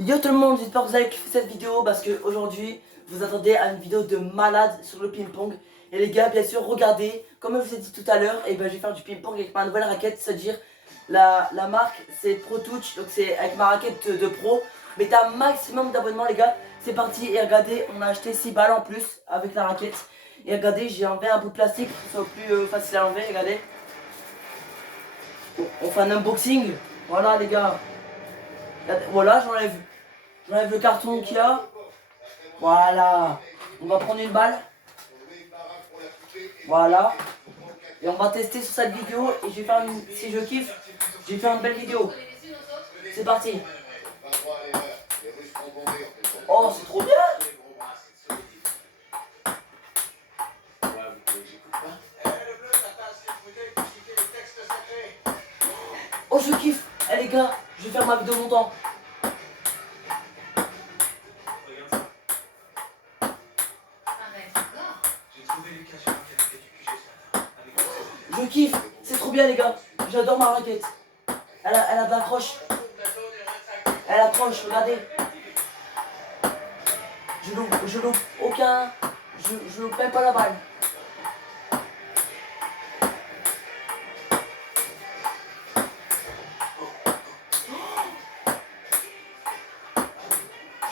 Yo tout le monde, j'espère que vous avez kiffé cette vidéo parce que aujourd'hui vous attendez à une vidéo de malade sur le ping-pong. Et les gars, bien sûr, regardez, comme je vous ai dit tout à l'heure, et ben je vais faire du ping-pong avec ma nouvelle raquette, c'est-à-dire la marque c'est Pro Touch, donc c'est avec ma raquette de pro. Mettez un maximum d'abonnements les gars, c'est parti. Et regardez, on a acheté 6 balles en plus avec la raquette. Et regardez, j'ai enlevé un bout de plastique pour que ce soit plus facile à enlever, regardez. On fait un unboxing, voilà les gars. Voilà, j'enlève le carton qu'il y a. Voilà. On va prendre une balle. Voilà. Et on va tester sur cette vidéo. Et je vais faire une. Si je kiffe, je vais faire une belle vidéo. C'est parti. Oh, c'est trop bien. Oh, je kiffe. Eh les gars, je vais faire ma vidéo longtemps. Je kiffe. C'est trop bien les gars. J'adore ma raquette. Elle a de l'accroche. Elle accroche, regardez. Je loupe aucun. Je loupe même pas la balle.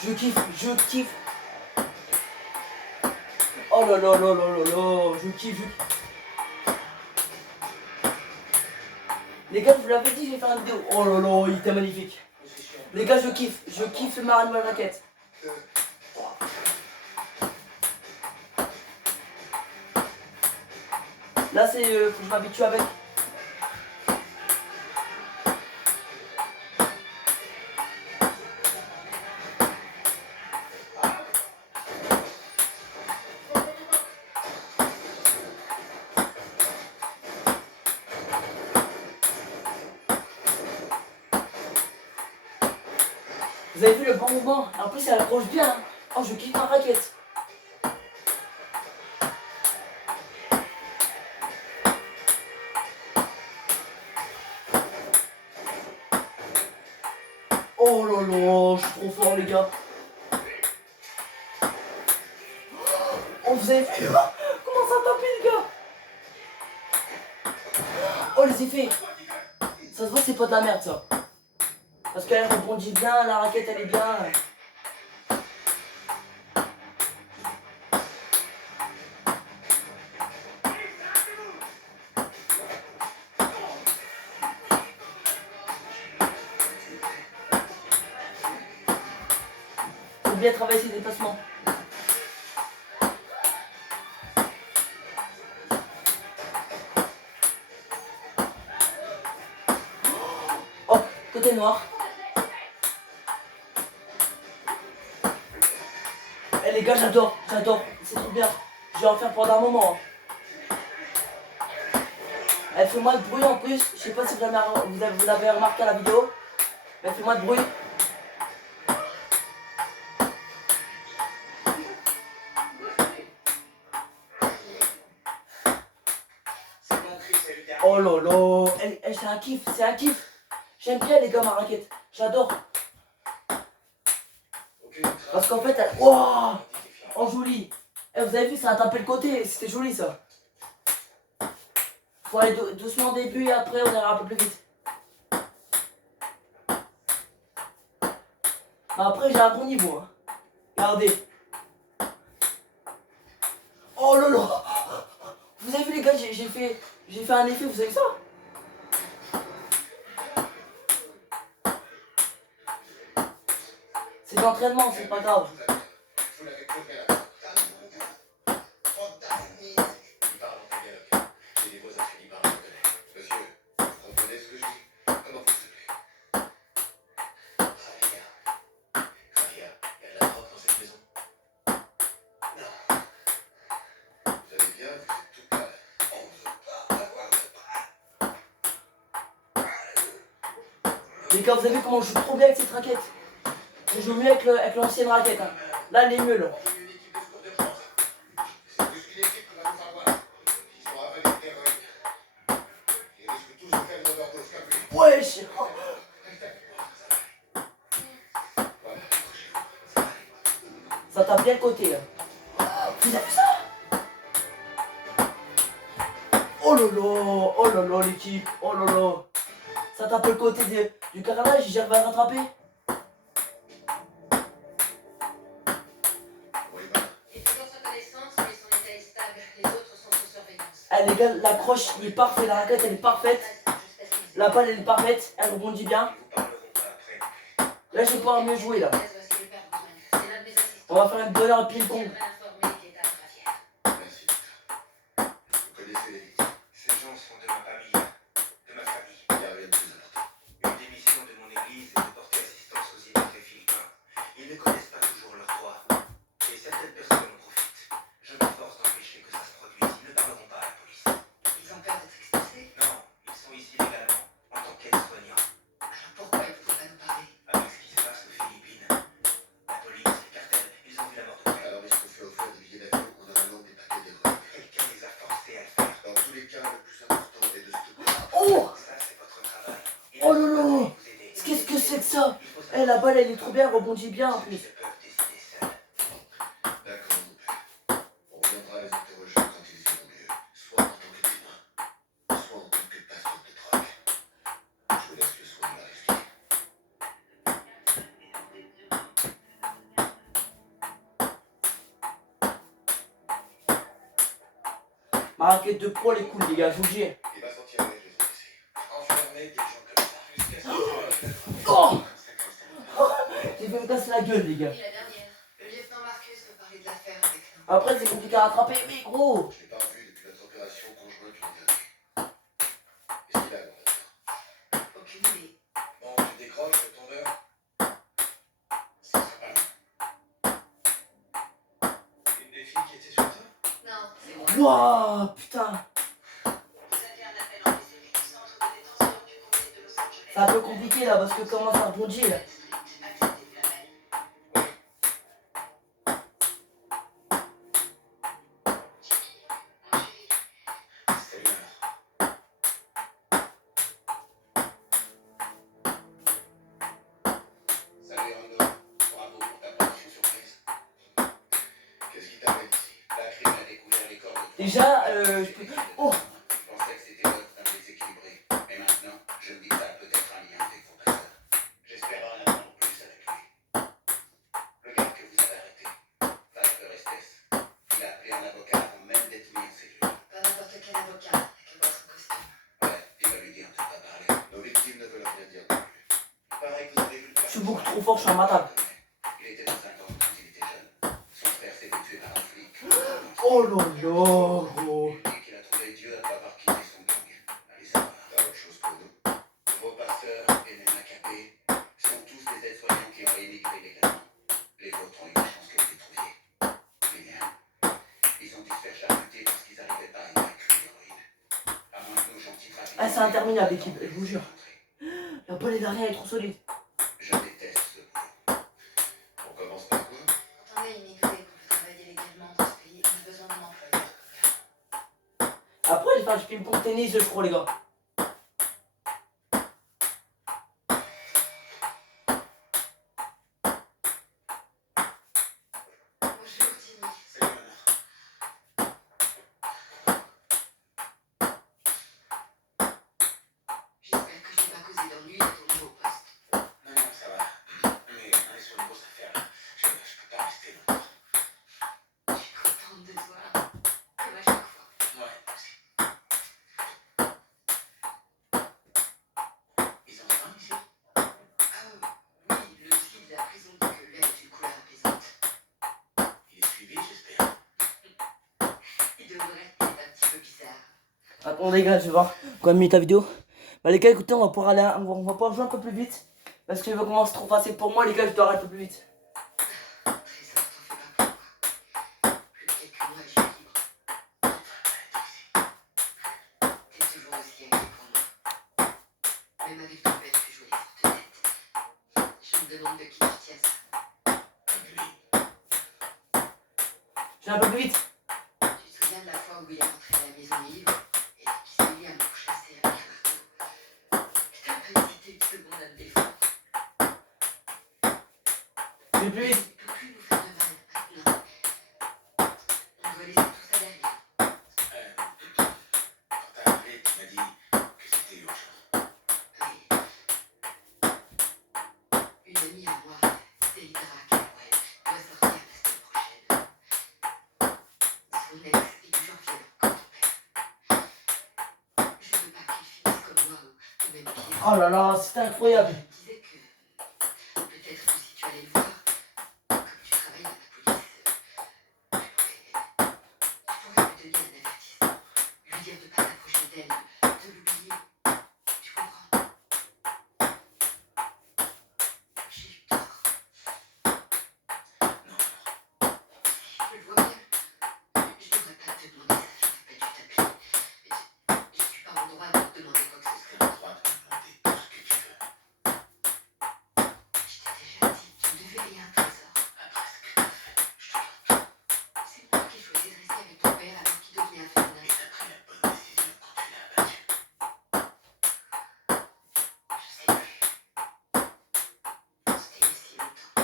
Je kiffe, je kiffe. Oh là là là là là là, je kiffe, je kiffe. Les gars, je vous l'avais dit, j'ai fait une vidéo. Oh là là, il était magnifique. Les gars, je kiffe ma nouvelle raquette. Là, c'est faut que je m'habitue avec. Vous avez vu le bon mouvement? En plus, elle accroche bien. Hein. Oh, je kiffe ma raquette. Oh là là, je suis trop fort, les gars. Oh, vous avez vu? Comment ça tape, les gars? Oh, les effets. Ça se voit, c'est pas de la merde, ça. Parce qu'elle rebondit bien, la raquette, elle est bien. Faut bien travailler ses déplacements. Oh, côté noir. Eh les gars, j'adore. C'est trop bien. Je vais en faire pendant un moment. Elle fait moins de bruit en plus. Je sais pas si vous l'avez remarqué à la vidéo. Mais elle fait moins de bruit. Oh là là. C'est un kiff, c'est un kiff. J'aime bien les gars ma raquette. J'adore. Parce qu'en fait, elle... Wow, oh joli. Eh, vous avez vu, ça a tapé le côté. C'était joli ça. Faut aller doucement au début et après on ira un peu plus vite. Mais après j'ai un bon niveau. Hein. Regardez. Oh là là. Vous avez vu les gars, j'ai fait un effet, vous avez vu ça? C'est de l'entraînement, c'est pas grave. Les gars, vous avez vu comment je joue trop bien avec cette raquette? Je joue mieux avec l'ancienne raquette. Hein. Là, elle est nulle. Wesh. Ça tape bien le côté là. Vous avez vu ça? Oh là là l'équipe, oh là là. Ça tape le côté du carrelage, j'arrive à le rattraper. Ah les gars, l'accroche il est parfait, la raquette elle est parfaite. La balle elle est parfaite, elle rebondit bien. Là je vais pouvoir mieux jouer là. On va faire une bonne heure de ping-pong. Oh! Oh là là! Qu'est-ce que c'est que ça? Eh, la balle elle est trop bien, elle rebondit bien en plus. Ma raquette de pro elle est cool les gars, je vous le dis. Oh! J'ai fait me casser la gueule les gars. Après c'est compliqué à rattraper, mais gros! Je l'ai pas revu depuis notre opération conjointe l'an dernier. Qu'est-ce qu'il a, gros? Aucune idée. Bon, tu décroches le tondeur? Ça sera pas long. Une des filles qui était sur toi? Non, c'est moi. Wouah, putain! C'est un peu compliqué là parce que comment ça rebondit là. Déjà, je peux... Oh! Je pensais que c'était un déséquilibré. Mais maintenant, je me dis que ça a peut-être un lien avec vos personnes. J'espère en apprendre plus avec lui. Le gars que vous avez arrêté, Pasteur Estes, il a appelé un avocat avant même d'être mis en cellule. Pas n'importe quel avocat, avec le bois son costume. Ouais, il va lui dire de ne pas parler. Nos victimes ne veulent rien dire non plus. Il paraît que vous avez vu le... Je suis beaucoup trop fort, je suis un matable. Il était de 5 ans quand il était jeune. Son frère s'est fait tuer par un flic. Oh là là, gros. Qu'il a trouvé Dieu après avoir quitté son gang. Allez savoir. T'as autre chose pour nous? Vos pasteurs et les Maccabées sont tous des aides-soignants qui ont émigré légalement. Les vôtres ont eu la chance que vous les trouviez. Les miens, ils ont dû se faire charcuter parce qu'ils n'arrivaient pas à vaincre l'héroïne. À moins que nos gentils trafiquants... Ah, c'est interminable l'équipe, je vous jure. La balle derrière est trop solide. Je déteste ce boulot. On commence par quoi? Quand on est immigré, qu'on peut travailler légalement dans ce pays, on a besoin d'un employeur. Après, je vais faire du ping-pong tennis, je crois, les gars. Bonjour, Timmy. Salut, Anna. J'espère que je t'ai pas causé d'ennui à ton nouveau poste. Non, non, ça va. Mais on est sur une grosse affaire, là. Je peux pas rester longtemps. Je suis contente de toi. Comme à chaque fois. Ouais, aussi. Ils ont faim ici? Oui, le flic de la prison dit que l'air est une couleur apaisante. Il est suivi, j'espère. Il devrait être un petit peu bizarre. Attends les gars, je vais voir combien de minutes la vidéo. Bah les gars, écoutez, on va pouvoir aller, on va pouvoir jouer un peu plus vite. Parce que je commence trop facile pour moi, les gars, je dois arrêter un peu plus vite. Trésor, t'en fais pas pour moi. Plus de quelques mois et je suis libre. T'es toujours aussi inquiet pour moi. Même avec ton père, tu joues les fortenettes. Je me demande de qui tu tiens ça. Je vais un peu plus vite. Tu te souviens de la fois où il est rentré à la maison libre et qu'il s'est mis à me pourchasser avec un marteau? T'as pas hésité une seconde à me défendre. Je vais plus vite. Il ne peut plus nous faire de mal. ami à moi, Deidara Calloway, doit sortir la semaine prochaine. Son ex est toujours violent comme ton père. Je veux pas qu'il finisse comme moi ou même pire. Oh là là, c'était incroyable. Je me disais que peut-être que si tu allais le voir, comme tu travailles à la police, je pourrais lui donner un avertissement. Lui dire de pas s'approcher d'elle, de l'oublier. Tu comprends? J'ai eu tort. Je le vois bien. Je devrais pas te demander ça, je fais pas du tapis. Je suis pas en droit de te demander quoi que ce soit. Tu as le droit de me demander tout ce que tu veux. Je t'ai déjà dit, tu devais payer un trésor. Après ce que tu as fait, je te garde tout. C'est moi qui choisis de rester avec ton père alors qu'il devient infernal. Et t'as pris la bonne décision quand tu l'as abattu. Je sais plus. C'était il y a si longtemps.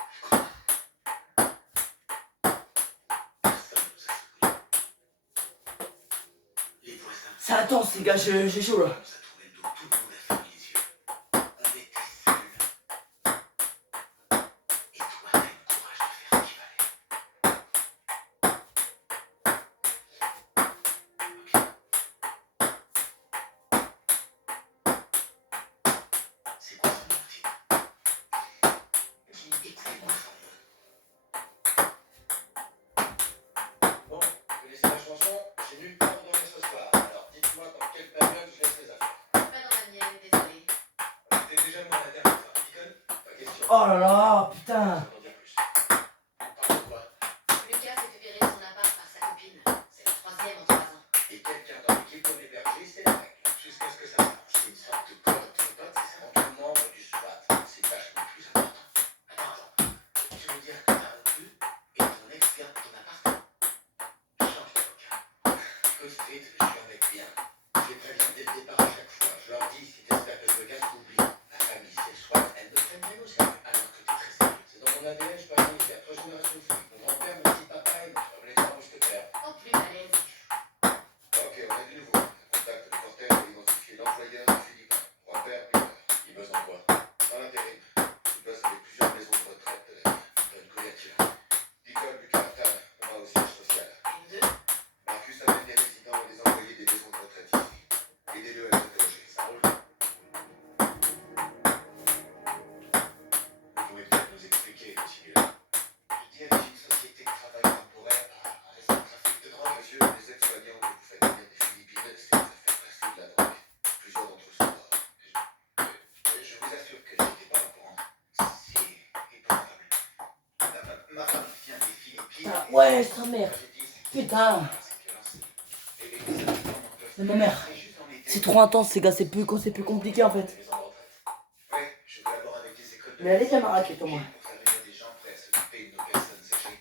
Je crois. Personne nous a soutenus. Les voisins. C'est intense, les gars, j'ai chaud là. On nous a tourné le dos, tout le monde a fermé les yeux. On était seuls. Et toi, t'as eu le courage de faire ce qu'il fallait. C'est quoi son nom, Tim? Dis, écoute-moi. Bon, vous laissez la chanson, j'ai nulle part où dormir ce soir. Alors dites-moi dans quelle période je laisse les affaires. Pas dans la mienne, désolé. On était déjà loin la dernière fois. Deacon, pas question. Oh là là, putain. Sans en dire plus. On parle de quoi? Lucas s'est fait virer de son appart par sa copine. C'est la troisième en 3 ans. Et quelqu'un dans l'équipe comme héberger, c'est la règle. Jusqu'à ce que ça marche. C'est une sorte de code. C'est pas c'est ça. Entre membres du SWAT, c'est vachement plus important. Attends. Tu veux dire que t'as rompu et ton ex garde ton appart? Change d'avocat. Écoute, Street, je suis un mec bien. Je les préviens dès le départ à chaque fois. Je leur dis, si t'espères que ce gars t'oublie, la famille, c'est le SWAT, elle me prenne bien au sérieux. Alors que t'es très sérieux. C'est dans mon ADN, je parle de faire 3 générations de flics. Mon grand-père, mon petit papa et comme les 3 mousquetaires. Oh, plus à l'aise. Ok, on a du nouveau. Un contact de cortège pour identifier l'employeur de Philippin. Grand-père, il bosse en quoi? Dans l'intérim. Il bosse avec plusieurs maisons de retraite. Bonne couverture. Nicole Bucartal, on va au siège social. Une, deux. Marcus amène les résidents et les employés des maisons de retraite ici. Aidez-le à les interroger. Ça roule? Vous pouvez peut-être nous expliquer, monsieur Muller. Je dirige une société de travail temporaire à raison de trafic de drogue. Monsieur, les aides-soignants que vous faites venir des Philippines, c'est des affaires passer de la drogue. Plusieurs d'entre eux sont morts. Je vous assure que j'étais pas au courant. C'est épouvantable. Ma femme vient des Philippines. Putain, ouais, sa mère. J'ai dit, c'est Putain. cette violence. Et les habitants n'en peuvent Mais ma mère, C'est juste en été. c'est trop intense, les gars, c'est plus compliqué en fait. Les maisons de retraite. Ouais, je collabore avec les écoles de Mais elle est bien ma raquette au moins. pour faire venir des gens prêts à s'occuper de nos personnes âgées.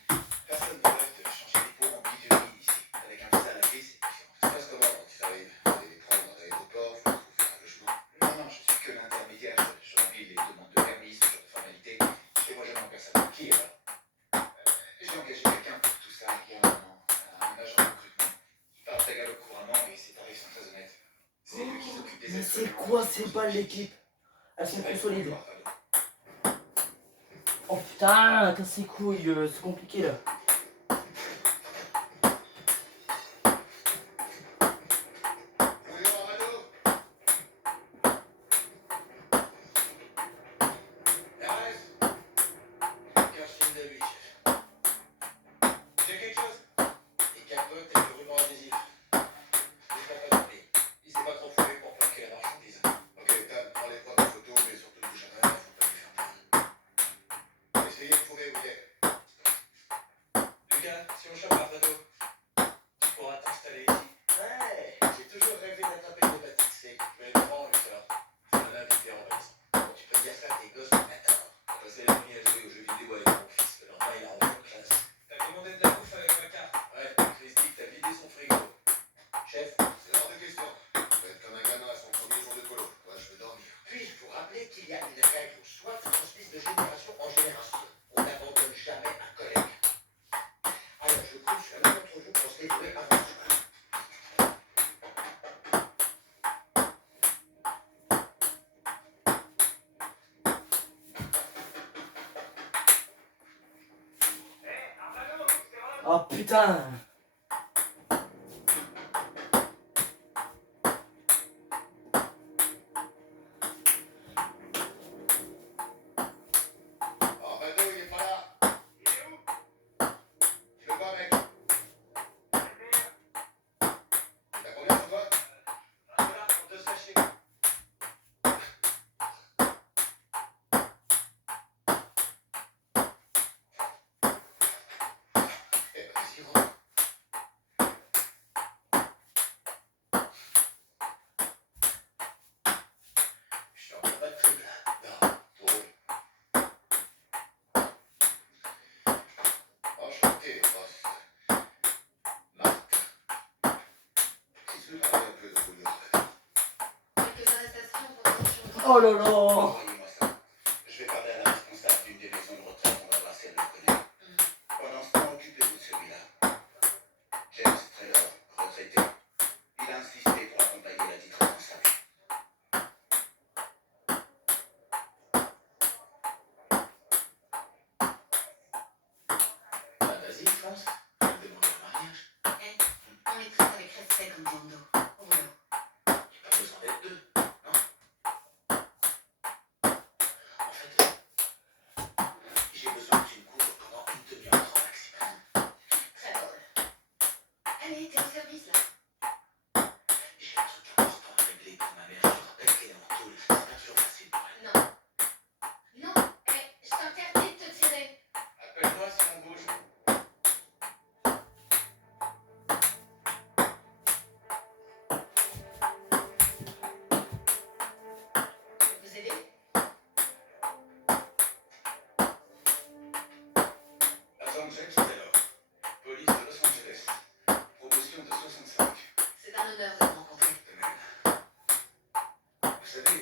Personne ne rêve de changer les pots en bidonville ici. Avec un visa à la clé, c'est différent. Ça se passe comment quand ils arrivent? Vous allez les prendre à l'aéroport, vous leur trouvez un logement? Non, je suis que l'intermédiaire. Je remplis les demandes de permis, ce genre de formalités. Et moi, j'aime en personne. Qui est là? J'ai engagé quelqu'un pour tout ça il y a un an. Un agent de recrutement. Il parle tagalog couramment et ses tarifs sont très honnêtes. C'est lui qui s'occupe des Mais c'est aides-soignants. quoi ces balles l'équipe? Elles sont trop solides. Oh putain, casse les couilles, c'est compliqué là. Bonjour Armando. Perez. Kirsten de lui, chef. J'ai quelque chose. Il capote et le ruban adhésif. Il s'est pas dormi. Il s'est pas trop foulé pour planquer la marchandise. Ok, Tam, prends les points de photo, mais surtout ne bouge rien, faut pas lui faire mal. Essayez de trouver où il est. Lucas, si on chope Armando, tu pourras t'installer ici. Ouais, j'ai toujours rêvé d'attraper une hépatite C. Mais prends, Lucas. C'est un antiterroriste. Bon, tu peux dire ça à tes gosses, mais attends. J'ai passé la nuit à jouer aux jeux vidéo avec mon fils. Le lendemain, il a rendu en classe. T'as commandé de la bouffe avec ma carte? Ouais, Chris dit que t'as vidé son frigo. Chef, c'est hors de question. Vous êtes comme un gamin à son premier jour de colo. Moi, je veux dormir. Puis-je vous rappeler qu'il y a une règle, soit transmise de génération en génération. On n'abandonne jamais Oh putain. Oh, Mado, il est pas là. Il est où? Tu veux quoi, mec? T'as combien sur toi? Voilà, pour 2 sachets. Eh, vas-y, rentre. Je suis en combat de truc, là. Non, drôle. Enchanté, boss. Marthe. Si tu veux parler un peu de boulot. Quelques arrestations pour tension. Oh là là. Envoyez-moi ça. Je vais parler à la responsable d'une des maisons de retraite. On va voir si elle me connaît. Pendant ce temps, occupez-vous de celui-là. James Taylor, retraité. Il a insisté pour accompagner la dite responsable. Bah, vas-y, fonce. Je vais te demander le mariage. Eh, on les traite avec respect comme Bando. Au boulot. Il n'y a pas besoin d'être deux, non? En fait, j'ai besoin que tu me couvres pendant une demi-heure grand maximum. Très drôle. Allez, t'es au service là. J'ai un truc important à régler pour ma mère. Je te rappelle qu'elle est en tôle. C'est pas toujours facile pour elle. Non. Non, eh, je t'interdis de te tirer. Appelle-moi si on bouge. Je peux vous aider? Agent James Taylor, police de Los Angeles. Promotion de 65. C'est un honneur de te rencontrer. De même. Vous savez,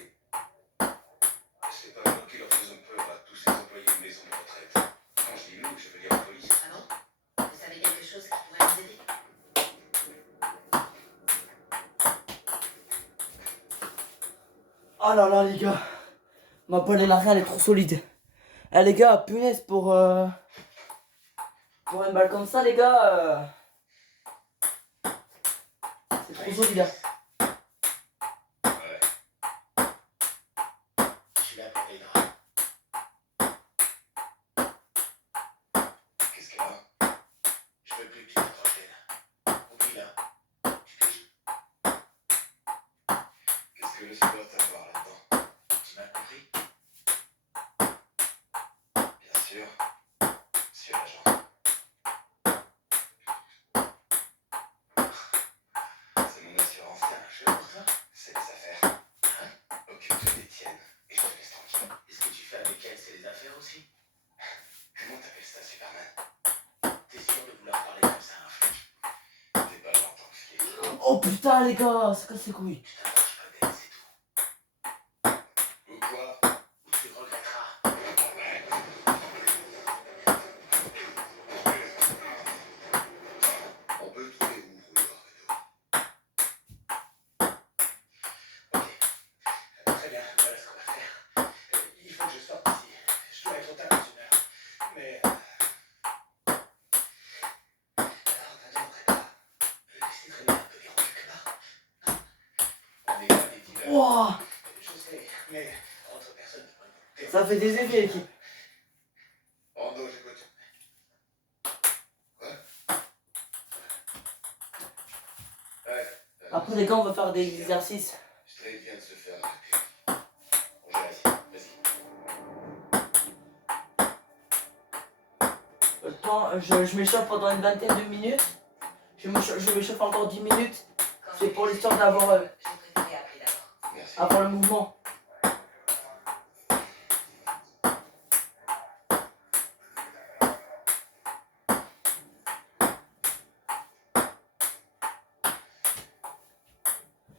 c'est pas nous qui leur faisons peur à tous ces employés de maison de retraite. Quand je dis nous, je veux dire la police. Ah bon? Vous savez quelque chose qui pourrait nous aider? Oh là là les gars. Ma bonne élargie elle est trop solide. Eh les gars, punaise pour une balle comme ça les gars. C'est trop solide. Hein. Ouais. Je suis là pour les draps. Qu'est-ce qu'elle a? Je veux plus que tu t'approches d'elle. Oublie-la. Tu touches. Qu'est-ce que je supporte à voir là-dedans? Tu m'as compris? Bien sûr. Monsieur l'agent. C'est mon assurance, c'est un jeu pour toi? C'est les affaires. Hein? Occupe-toi des tiennes et je te laisse tranquille. Et ce que tu fais avec elle, c'est les affaires aussi? Comment t'appelles ça, Superman? T'es sûr de vouloir parler comme ça à un flic? T'es pas là en tant que flic. Oh putain les gars, ça casse les couilles. Tu t'approches pas d'elle, c'est tout. Ou quoi? Ou tu regretteras. On peut le trouver où, vouloir, Ok. Très bien, voilà ce qu'on va faire. Il faut que je sorte d'ici. Je dois être au table dans 1 heure. Mais... Alors, Nadia, on prépare. Laissez traîner un peu les ronds quelque part. On est là, des dealers. Wouah, Je sais, mais entre personnes de bonne volonté. ça fait des effets l'équipe. Rando, j'écoute. Quoi? Ouais. Après les gars on va faire des exercices. Stray vient de se faire arrêter. On gère ici, vas-y. Le temps, je m'échauffe pendant une vingtaine de minutes. Je m'échauffe encore 10 minutes. Quand C'est j'ai pour fait l'histoire ce d'avoir, j'ai préféré appeler d'abord. Merci. avant le mouvement.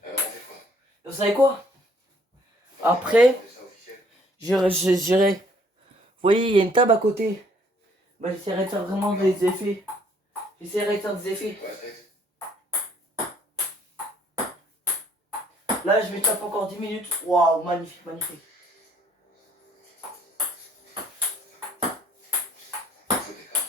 Alors, on fait quoi? Vous savez quoi? Après, C'est ça officiel? j'irai. Vous voyez, il y a une table à côté. Bah, j'essaierai de faire vraiment des effets. J'essaierai de faire des effets. Quoi, Stray? Là, je m'échauffe encore 10 minutes. Waouh, magnifique, magnifique. Faux décor.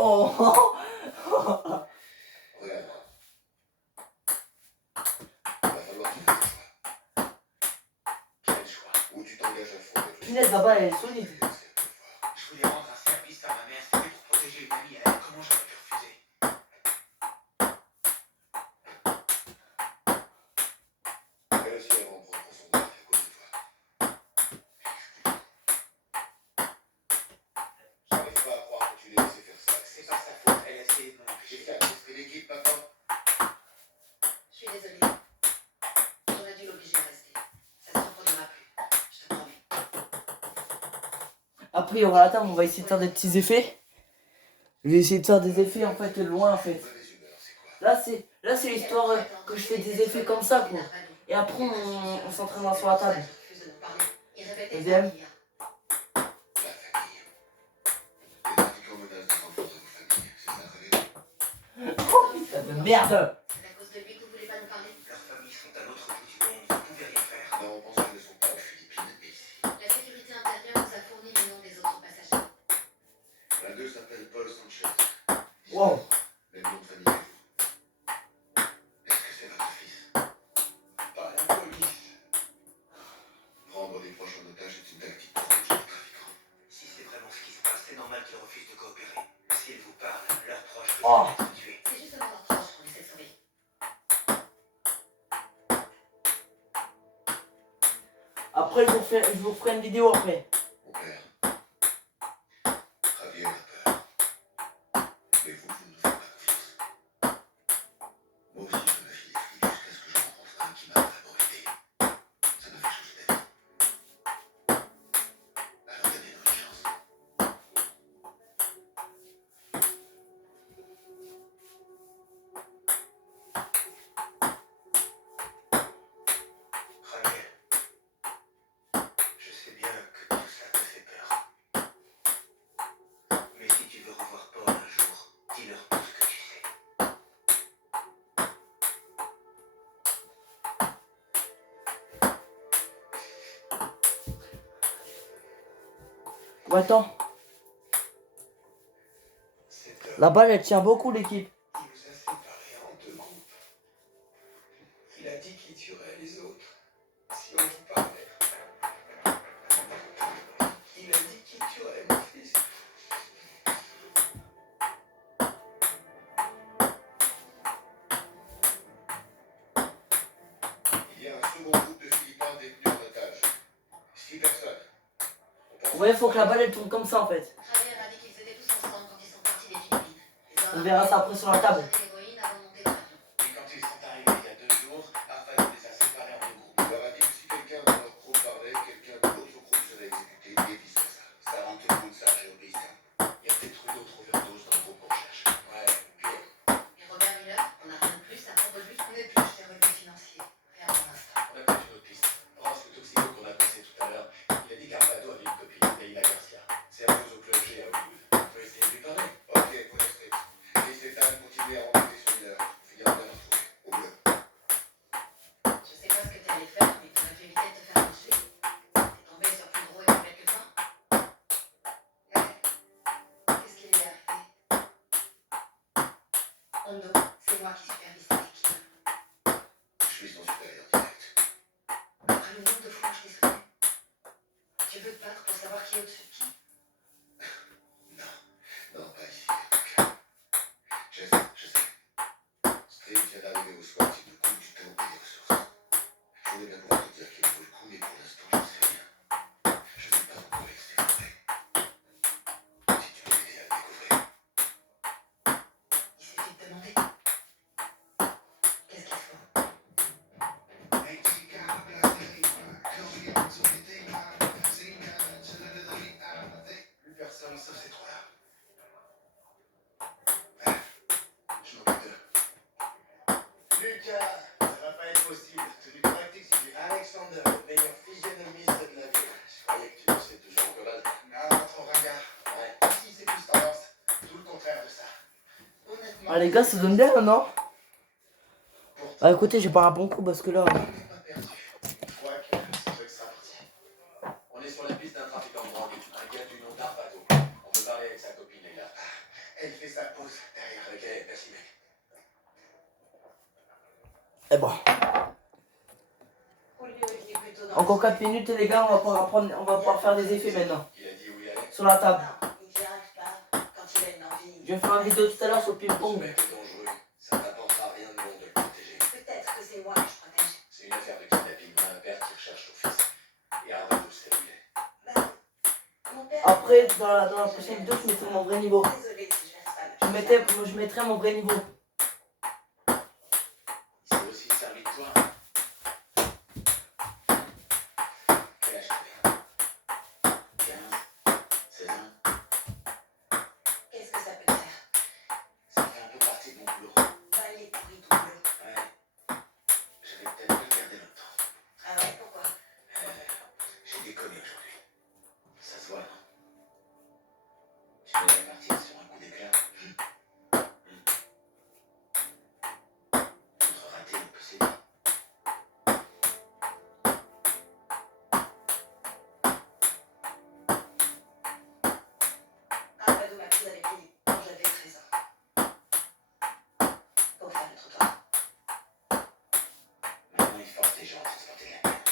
Oh. Regarde-moi. Il va falloir que tu fasses un choix. Quel choix? Ou tu t'engages à fond avec le Punaise, la balle elle est solide. Je voulais rendre un service à ma mère, c'était pour protéger une amie à elle. Comment j'aurais pu refuser? Elle aussi elle va en prendre pour son grade à cause de toi. J'arrive pas à croire que tu l'aies laissé faire ça. C'est pas sa faute, elle a essayé de m'empêcher. J'ai fait un test l'équipe maintenant. Je suis désolée. J'aurais dû l'obliger à rester. Ça se reproduira plus. Je te promets. Après il y aura la table, on va essayer de faire des petits effets. Je vais essayer de faire des effets en fait loin en fait. Mauvaise humeur, c'est quoi? Là c'est l'histoire que je fais des effets comme ça quoi. Et après on s'entraînera sur la table. Deuxième. La famille. Les trafiquants menacent des enfants de vos familles. C'est ça, Réveillon? Oh putain de merde. C'est à cause de lui que vous voulez pas nous parler? Leurs familles sont à l'autre bout du monde, vous pouvez rien faire. Non, on pense qu'elles ne sont pas aux Philippines, mais ici. La sécurité intérieure nous a fourni les noms des autres passagers. L'un d'eux s'appelle Paul Sanchez. Wow. Même nom de famille que vous. Est-ce que c'est votre fils? Pas la police. Prendre des proches en otage est une tactique pour protéger les trafiquants. Si c'est vraiment ce qui se passe, c'est normal qu'ils refusent de coopérer. S'ils vous parlent, leurs proches Oh. peuvent être tués. C'est justement leurs proches qu'on essaie de sauver. Après je vous ferai une vidéo après. Mon père. Javier a peur. Mais vous ne nous faites pas confiance. Moi aussi, je me fie des flics jusqu'à ce que je rencontre un qui m'a vraiment aidé. Ça m'a fait changer d'avis. Alors donnez-nous une chance. Javier, je sais bien que tout ça te fait peur. Mais si tu veux revoir Paul un jour, dis-leur tout ce que tu sais. Ou attends, Cet la balle elle tient beaucoup l'équipe. il vous a séparés en deux groupes. Il a dit qu'il tuerait les autres si on vous parlait. Il a dit qu'il tuerait mon fils. Il y a un second groupe de Philippins détenus en otage. 6 personnes. On pense Ouais, faut que la balle elle tourne comme ça en fait. Javier m'a dit qu'ils étaient tous ensemble quand ils sont partis des Philippines. Ils ont On verra ça après sur la table. acheté l'héroïne avant de monter dans l'avion. Et quand ils sont arrivés il y a 2 jours, Arfan les a séparés en deux groupes. On leur a dit que si quelqu'un de leur groupe parlait, quelqu'un de l'autre groupe serait exécuté et vice versa. Ça rend tout le monde sage et obéissant. Il y a peut-être eu d'autres overdoses dans le groupe qu'on cherche. Ouais, pire. Et Robert Miller, on n'a rien de plus à propos de lui. On est plus des revenus financiers. Rien pour l'instant. On a peut-être une autre piste. Ross, le toxico qu'on a passé tout à l'heure, il a dit qu'Arvado avait une copine, Leila Garcia. C'est un peu au club G à Hollywood. On peut essayer de lui parler. Ok, pour la street. Et Stéphane continue à enquêter sur Miller. Finira bien la retrouver. Au bleu. Je sais pas ce que t'allais faire, mais t'aurais dû éviter de te faire lyncher. T'es tombé sur plus gros il y a quelques temps. Ouais. Qu'est-ce qui lui est arrivé? Hondo, c'est moi qui supervise cette équipe. Je suis son supérieur direct. Après le nombre de fois que je t'ai sauvé. Tu veux te battre pour savoir qui est au-dessus de qui? Non, pas ici. Je sais. Street vient d'arriver au SWAT, il nous coûte du temps et des ressources. Je voulais bien pouvoir te dire qu'il vaut le coup, mais pour l'instant, j'en sais rien. Je sais pas encore avec c'est vrai. Si tu peux m'aider à le découvrir. Il suffit de demander. Qu'est-ce qu'il faut? Plus personne sauf ces trois-là. Je m'occupe d'eux. Lucas, ça va pas être possible. Tenue correcte exigée. Alexander, le meilleur physionomiste de la ville. Je croyais que tu bossais toujours au cobalt. Non, trop ringard. Ouais. Ici, c'est plus tendance. Tout le contraire de ça. Honnêtement. Ah les gars, ça donne bien là, non? Pour Ah écoutez, j'ai pas un bon coup parce que là. on n'est pas perdu. Je crois que c'est que ça parti. On est sur la piste d'un trafiquant de drogue. Un gars du nom d'Arvado. On peut parler avec sa copine, Leila. Elle fait sa pause derrière. Ok, merci mec. Et bon. Julio est venu plutôt dans Encore la 4 minutes et les gars, on va pouvoir faire des effets maintenant. Il a dit où il allait. Sur la table. Non, il n'y arrive pas. Quand il a une envie. Je vais faire une vidéo tout à l'heure sur le Ce ping-pong. mec est dangereux. Ça n'apportera rien de bon de le protéger. Peut-être que c'est moi que je protège. C'est une affaire de kidnapping. On a un père qui recherche son fils. Et Arnaud sait où il est. Bah, mon père. Après, dans la prochaine vidéo, je mettrai mon vrai niveau. Désolée si je reste pas. Je mettrai mon vrai niveau. Il s'est aussi servi de toi. Quel âge t'avais 15, 16 ans. Qu'est-ce que ça peut te faire? Ça fait un peu partie de mon boulot. Bah, il est pourri ton boulot. Ouais. J'avais peut-être dû garder le temps. Ah ouais, pourquoi? J'ai déconné aujourd'hui. Ça se voit, non? Tu voulais partir sur un coup d'éclat. Notre raté, on peut s'aider. Amadou m'a prise avec lui quand j'avais 13 ans. Pour faire le trottoir. Maintenant, il force des gens à transporter de la peine.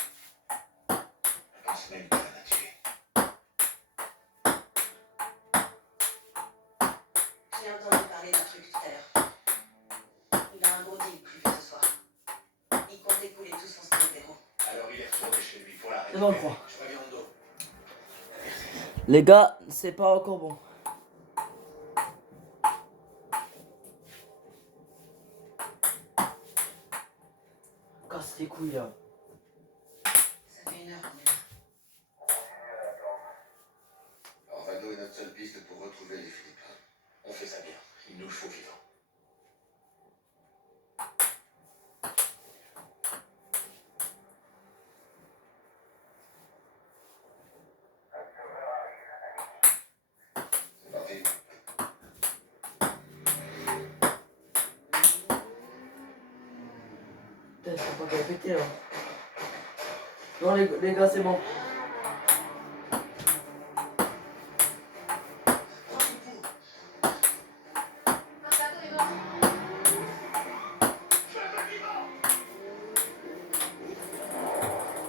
Je pense même qu'il en a tué. J'ai entendu parler d'un truc tout à l'heure. Il a un gros deal prévu ce soir. Il compte écouler tout son stock zéro. Alors il est retourné chez lui pour la C'est bon, récupérer. quoi. Je reviens au dos. Merci. Les gars, c'est pas encore bon. Casse les couilles là. Ça fait 1 heure qu'on est là. Orvano est notre seule piste pour retrouver les Philippins. On fait ça bien. Il nous le faut vivant. C'est parti. Putain, c'est pas qu'à péter là. Non les gars, c'est bon.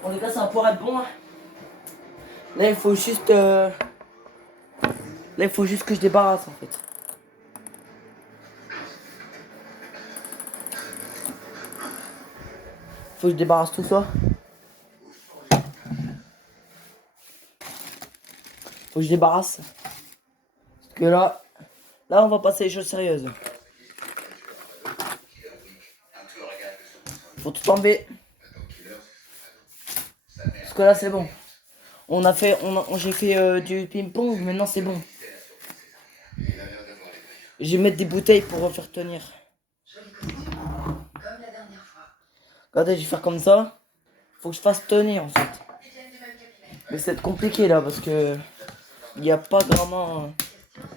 Bon les gars, ça va pouvoir être bon. Hein. Là il faut juste que je débarrasse en fait. Faut que je débarrasse tout ça. Faut que je débarrasse. Parce que là on va passer les choses sérieuses. Un tueur à gages de ce Faut tout enlever. Attends, killer, c'est sa mère. Parce que là c'est bon. J'ai fait du ping-pong, maintenant c'est bon. Il a l'air d'avoir les moyens. Je vais mettre des bouteilles pour faire tenir. Joli costume. Comme la dernière fois. Regardez, je vais faire comme ça. Faut que je fasse tenir en fait. Ils viennent du même cabinet. Mais c'est compliqué là parce que il n'y a pas vraiment. Question,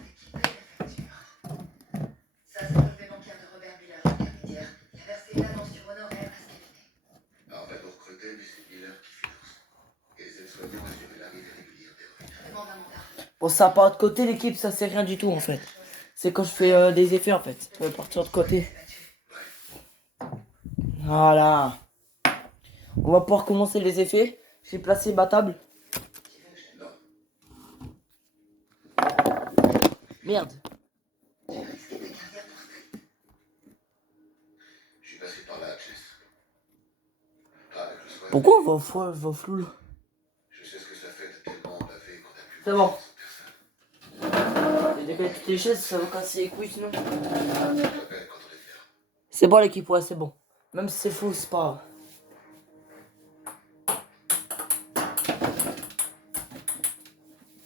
c'est qui paye la facture? Ça, c'est le relevé bancaire de Robert Miller, l'intermédiaire. Il a versé une avance sur honoraire à ce cabinet. Orvano recrutait, mais c'est Miller qui finance. Et les aides-soignants assuraient l'arrivée régulière d'héroïne. Je demande un mandat. Bon, ça part de côté l'équipe, ça c'est rien du tout en fait. C'est quand je fais des effets en fait. Ça va partir de côté. Voilà. On va pouvoir commencer les effets. J'ai placé ma table. Non, Merde. Tu vas risquer ta carrière pour ça. je suis passé par là, Jess. Pas avec le soin. Pourquoi on va flou là? Je sais ce que ça fait de tellement baver quand t'as plus C'est bon. personne. J'ai décollé toutes les chaises, ça va casser les couilles sinon. Je t'appelle quand on est fier. C'est bon l'équipe, ouais c'est bon. Même si c'est faux, c'est pas grave.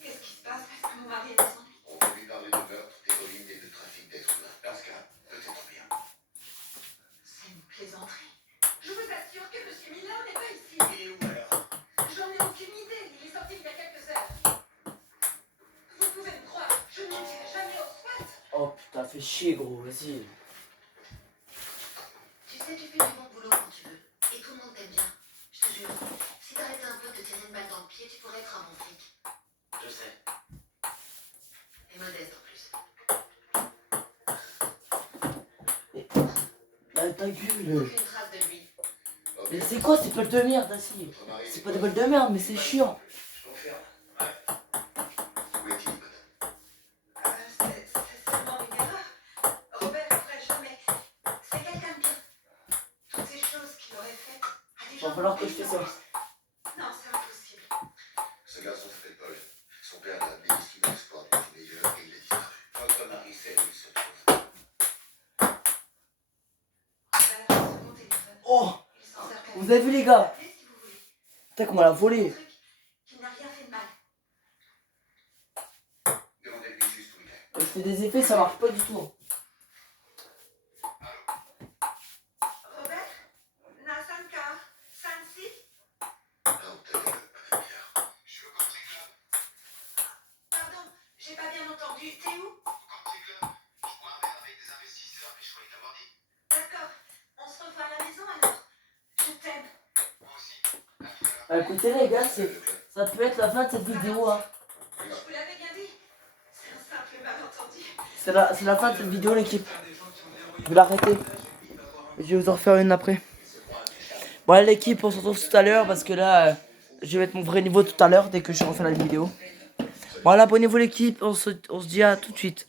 Qu'est-ce qui se passe? Parce que mon mari est descendu. On peut lui parler de meurtre, d'héroïne et de trafic d'êtres humains. Dans ce cas, peut-être bien. C'est une plaisanterie. Je vous assure que M. Miller n'est pas ici. Il est où alors? J'en ai aucune idée. Il est sorti il y a quelques heures. Vous pouvez me croire, je ne mentirai jamais au SWAT. Oh putain, fais chier gros, vas-y. Tu sais, tu fais du bon boulot quand tu veux. Et tout le monde t'aime bien. Je te jure. Si t'arrêtais un peu de te tirer une balle dans le pied, tu pourrais être un bon flic. Je sais. Et modeste en plus. ta gueule. Aucune trace de lui. Ok. Mais c'est quoi ces bols de merde, ainsi? Votre mari C'est est pas des bols de merde, mais c'est chiant. Je confirme. Ouais. Où est-il, madame? C'est seulement une erreur. Robert ferait jamais. C'est quelqu'un de bien. Toutes ces choses qu'il aurait faites à des Va gens falloir que je fasse ça. Non, c'est impossible. Ce garçon s'appelle Paul. Son père l'a amené ici dans l'espoir d'une vie meilleure et il a disparu. Votre mari sait où il se trouve. Robert a son téléphone. Oh, Il s'en sert vous avez vu les gars? Appelez si vous voulez. Putain, comment elle a Un volé. truc qui n'a rien fait de mal. Demandez-lui juste où il est. Je fais des effets, ça marche pas du tout. Robert Nathan Carr 5-6. Un hôtel avec billard. Je suis au Country Club. Pardon, j'ai pas bien entendu. T'es où? Au Country Club. Je bois un verre avec des investisseurs, mais je croyais t'avoir dit. D'accord. On se revoit à la maison alors. Je t'aime. Moi aussi. À tout à l'heure. Bah, écoutez les gars, Le club. ça peut être la fin de cette vidéo. Hein. Je vous l'avais bien dit. C'est un simple malentendu. C'est la fin de cette vidéo, l'équipe. Je vais l'arrêter. Je vais vous en refaire une après. Bon, allez, l'équipe, on se retrouve tout à l'heure parce que là, je vais mettre mon vrai niveau tout à l'heure dès que je refais la vidéo. Bon, allez, abonnez-vous, l'équipe. On se dit à tout de suite.